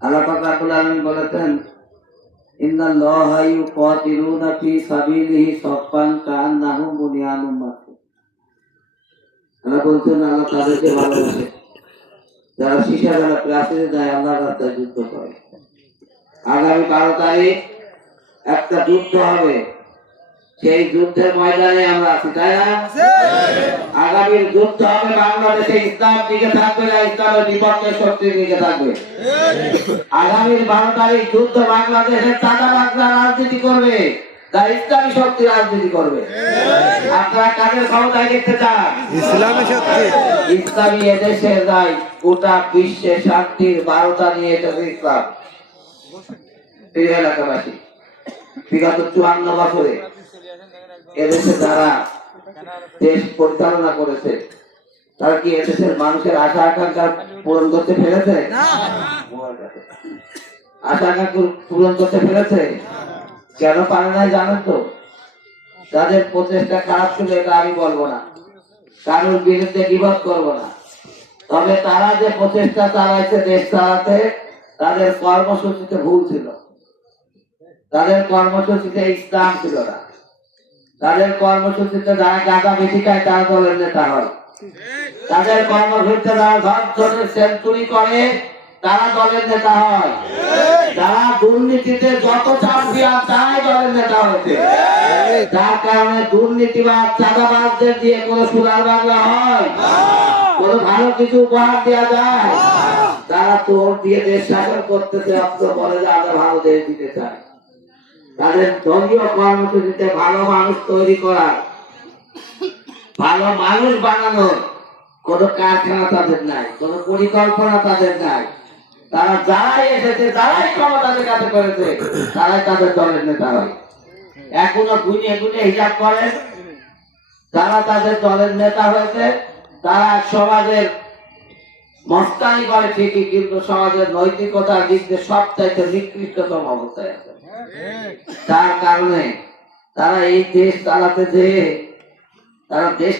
আল্লাহ পাক রব্বুল আলামিন বলেছেন ইন্নাল্লাহা ইউকাতিলুনা ফি সাবিলিহি সাফফান কাআন্নাহুম বুনিয়ানুম মারসুস। আল্লাহ বলছেন আল্লাহ তাদেরকে ভালোবাসে যারা শিশাবেলা ক্লাসে যায় আল্লাহর রাস্তায় যুদ্ধ করে। আগামী 12 তারিখ একটা যুদ্ধ হবে, সেই যুদ্ধের ময়দানে আমরা আছি, তাই না? আগামীর যুদ্ধ হবে বাংলাদেশে ইসলাম টিকে থাকবে না ইসলামের বিপক্ষে শক্তি টিকে থাকবে। আগামীর 12 তারিখ যুদ্ধ বাংলাদেশের চাঁদাবাজরা রাজনীতি করবে, তার ইসলামী শক্তি রাজনীতি করবে। আপনারা কাদের ক্ষমতায় দেখতে চান? ইসলামী শক্তি। ইসলামী এদেশে যায় গোটা বিশ্বে শান্তির বারোটা নিয়ে এসেছে ইসলাম। প্রিয় এলাকাবাসী, বিগত 54 বছরে এদেশে যারা দেশ পরিচালনা করেছে তারা কি এদেশের মানুষের আশা আকাঙ্ক্ষা পূরণ করতে পেরেছে? আশা আকাঙ্ক্ষা পূরণ করতে পেরেছে? কেন পারে নাই জানেন তো? তাদের প্রচেষ্টা খারাপ ছিল এটা আমি বলবো না, কারোর বিরুদ্ধে বিবাদ করবো না, তবে তারা যে প্রচেষ্টা চালাইছে দেশ চালাতে তাদের কর্মসূচিতে ভুল ছিল। তাদের কর্মসূচিতে ইসলাম ছিল না। তাদের কর্মসূচিতে যারা গাঁজা বেশি খায় তারা দলের নেতা হয়। তাদের কর্মসূচিতে যারা ধর্ষণের সেঞ্চুরি করে তারা দলের নেতা হয়। যারা দুর্নীতিতে যত চ্যাম্পিয়ন তারাই দলের নেতা হয়েছে। যার কারণে দুর্নীতিবাদ চাঁদাবাজদের দিয়ে কোনো সুরার বাংলা হয়, কোনো ভালো কিছু উপহার দেওয়া যায়? তারা তোর দিয়ে দেশ শাসন করতেছে, অথচ বলে যে আমরা ভালো দেশ দিতে চাই। তাদের দলীয় কর্মসূচিতে ভালো মানুষ তৈরি করার, ভালো মানুষ বানানোর কোন কারখানা তাদের নাই, কোন পরিকল্পনা তাদের নাই। তারা যারাই এসেছে, যারাই ক্ষমতাদের কাছে করেছে, তারাই তাদের দলের নেতা হয়। এখনো গুনিয়ে গুনিয়ে হিসাব করেন, যারা তাদের দলের নেতা হয়েছে তারা সমাজের মস্তানি করে ঠিকই, কিন্তু সমাজের নৈতিকতার দিক দিয়ে সবচাইতে নিকৃষ্টতম অবস্থায় আছে। তার কারণে তারা এই দেশ চালাতে যেয়ে তারা দেশ